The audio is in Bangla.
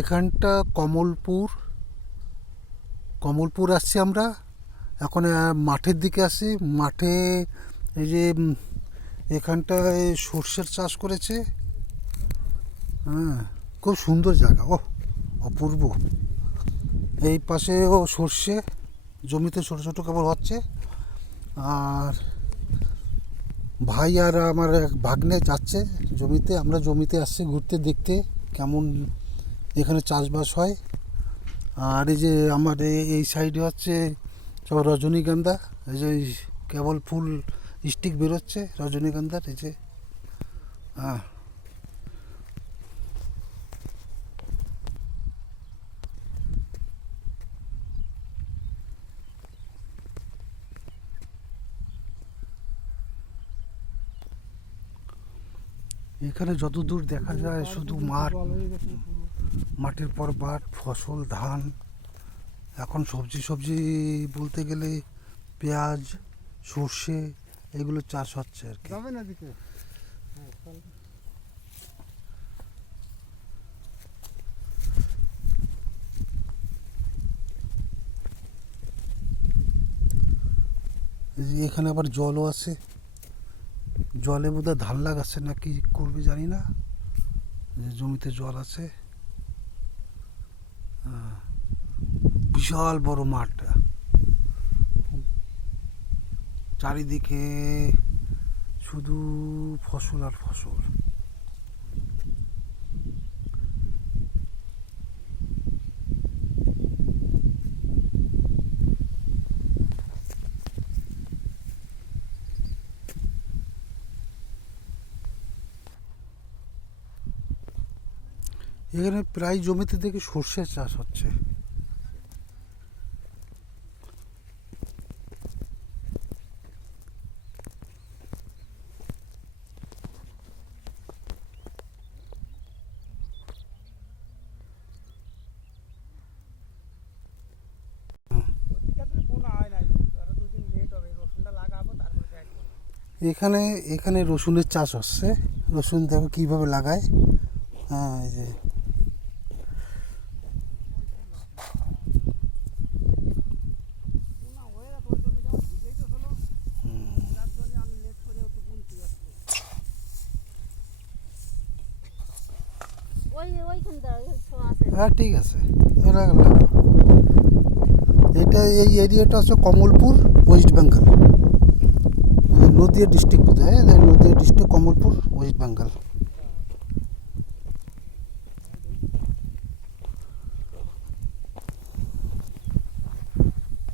এখানটা কমলপুর কমলপুর আসছি আমরা এখন। মাঠের দিকে আসি। মাঠে এই যে এখানটায় সর্ষের চাষ করেছে। হ্যাঁ, খুব সুন্দর জায়গা, ও অপূর্ব। এই পাশেও সর্ষে জমিতে ছোটো ছোটো কেবল হচ্ছে। আর ভাই আর আমার এক ভাগ্নে যাচ্ছে জমিতে। আমরা জমিতে আসছি ঘুরতে, দেখতে কেমন এখানে চাষবাস হয়। আর এই যে আমার এই সাইডে হচ্ছে সব রজনীগন্ধা। এই যে কেবল ফুল স্টিক বেরোচ্ছে রজনীগন্ধার, এই যে। হ্যাঁ, এখানে যতদূর দেখা যায় শুধু মাঠ, মাঠের পর মাঠ, ফসল, ধান। এখন সবজি সবজি বলতে গেলে পেঁয়াজ, সর্ষে এগুলো চাষ হচ্ছে আর কি। এই যে এখানে আবার জলও আছে। জলে বোধহয় ধান লাগাচ্ছে না কি করবে জানি না। যে জমিতে জল আছে। বিশাল বড় মাঠটা, চারিদিকে শুধু ফসল আর ফসল। এখানে প্রায় জমিতে দেখি সর্ষের চাষ হচ্ছে। এখানে এখানে রসুনের চাষ হচ্ছে। রসুন দেখো কিভাবে লাগায়। হ্যাঁ, এই যে হ্যাঁ, ঠিক আছে। এটা এই এরিয়াটা হচ্ছে কমলপুর, ওয়েস্ট বেঙ্গল। নদিয়া ডিস্ট্রিক্ট বোধ হয়। Nadia district, Kamalpur, West Bengal.